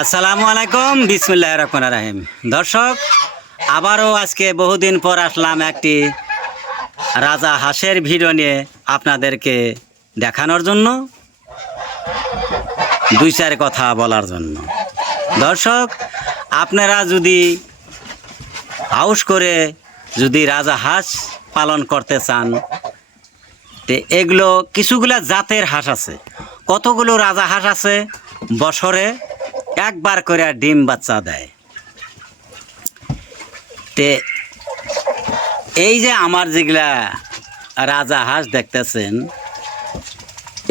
আসসালামু আলাইকুম, বিসমিল্লাহির রহমানির রহিম। দর্শক, আবারও আজকে বহুদিন পর আসলাম একটি রাজা হাঁসের ভিডিও নিয়ে আপনাদেরকে দেখানোর জন্য, দুই চার কথা বলার জন্য। দর্শক, আপনারা যদি হাউস করে যদি রাজা হাঁস পালন করতে চান, তো এগুলো কিছুগুলা জাতের হাঁস আছে, কতগুলো রাজা হাঁস আছে বছরে একবার করে ডিম বাচ্চা দেয়। তে এই যে আমার যেগুলা রাজা হাঁস দেখতেছেন,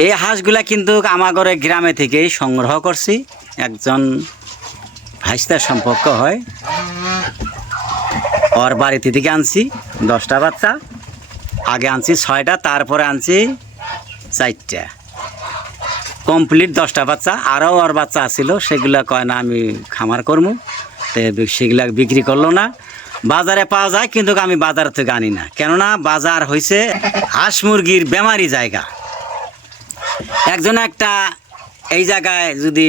এই হাঁসগুলা কিন্তু আমার ঘরে গ্রামে থেকেই সংগ্রহ করছি। একজন ভাইস্তার সম্পর্ক হয়, ওর বাড়িতে থেকে আনছি 10টা বাচ্চা। আগে আনছি 6টা, তারপরে আনছি 4টা, কমপ্লিট 10টা বাচ্চা। আরও ওর বাচ্চা আসছিল, সেগুলা কয় না আমি খামার করবো, তো সেগুলা বিক্রি করলো না। বাজারে পাওয়া যায়, কিন্তু আমি বাজার থেকে আনি না, কেননা বাজার হয়েছে হাঁস মুরগির বেমারি জায়গা। একজন একটা এই জায়গায় যদি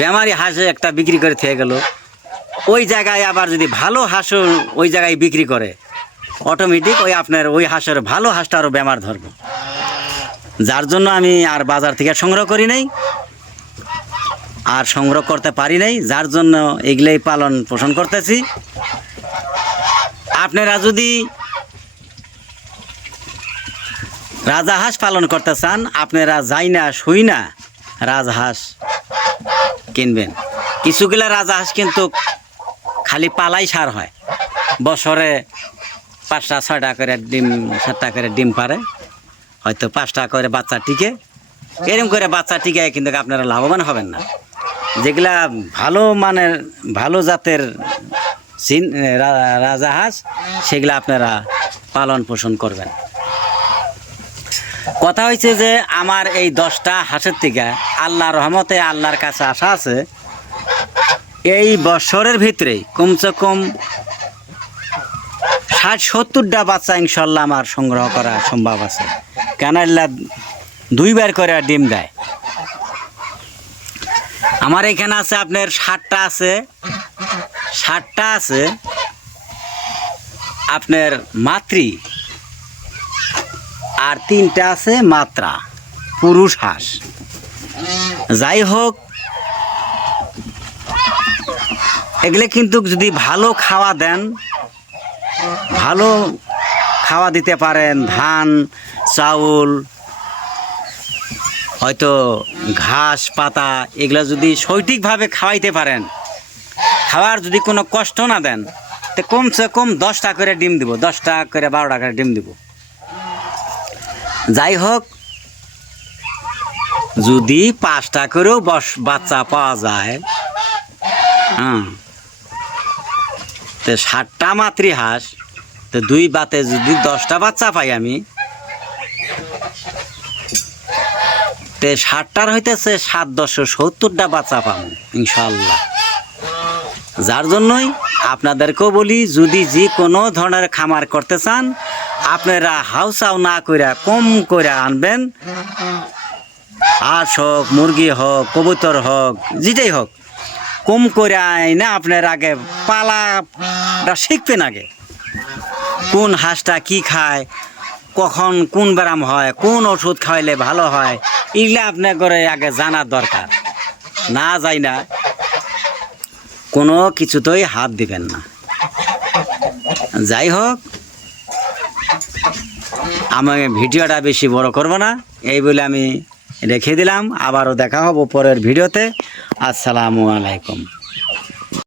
বেমারি হাঁস একটা বিক্রি করে থেকে গেল, ওই জায়গায় আবার যদি ভালো হাঁসও ওই জায়গায় বিক্রি করে, অটোমেটিক ওই আপনার ওই হাঁসের ভালো হাঁসটা আরও বেমার ধরবে। যার জন্য আমি আর বাজার থেকে সংগ্রহ করি নাই, আর সংগ্রহ করতে পারি নাই, যার জন্য এগুলাই পালন পোষণ করতেছি। আপনারা যদি রাজাহাঁস পালন করতে চান, আপনারা যাই না শুই না রাজহাঁস কিনবেন। কিছুগুলা রাজহাঁস কিন্তু খালি পালাই সার হয়, বছরে 5টা 6টা করে ডিম, 7টা করে ডিম পারে, হয়তো 5টা করে বাচ্চা টিকে। এরকম করে বাচ্চা টিকে কিন্তু আপনারা লাভবান হবেন না। যেগুলা ভালো মানের ভালো জাতের রাজাহাঁস, সেগুলা আপনারা পালন পোষণ করবেন। কথা হয়েছে যে আমার এই 10টা হাঁসের থেকে আল্লাহর রহমতে আল্লাহর কাছে আশা আছে, এই বছরের ভিতরেই কমসে কম 60-70টা বাচ্চা ইনশাল্লাহ আমার সংগ্রহ করা সম্ভব আছে। কেন আল্লাহ 2বার করে ডিম দেয়। আমার এখানে আছে আপনার 60টা আছে, 60টা আছে আপনার মাতৃ, আর 3টা আছে মাত্রা পুরুষ হাঁস। যাই হোক, এগুলো কিন্তু যদি ভালো খাওয়া দেন, ভালো খাওয়া দিতে পারেন, ধান চাউল, হয়তো ঘাস পাতা, এগুলো যদি সঠিকভাবে খাওয়াইতে পারেন, খাওয়ার যদি কোনো কষ্ট না দেন, তো কমসে কম 10টা করে ডিম দিব, 10টা করে 12টা করে ডিম দিব। যাই হোক, যদি 5টা করেও বাচ্চা পাওয়া যায়, তো 60টা মাতৃ হাঁস, তো 2 বাতে যদি 10টা বাচ্চা পাই আমি, তো 60টার হইতেছে 7-10-70টা বাচ্চা পাবো ইনশাল্লাহ। যার জন্যই আপনাদেরকেও বলি, যদি যে কোনো ধরনের খামার করতে চান, আপনারা হাউসাও না করে কম করে আনবেন। হাঁস হোক, মুরগি হোক, কবুতর হোক, যেটাই হোক, কম করে আইনা আপনার আগে পালাটা শিখবেন। আগে কোন হাঁসটা কি খায়, কখন কোন ব্যায়াম হয়, কোন ওষুধ খাওয়াইলে ভালো হয়, এগুলো আপনার করে আগে জানার দরকার। না যাই না কোনো কিছুতেই হাত দিবেন না। যাই হোক, আমি ভিডিওটা বেশি বড় করব না, এই বলে আমি রেখে দিলাম। আবারও দেখা হবো পরের ভিডিওতে। আসসালামু আলাইকুম।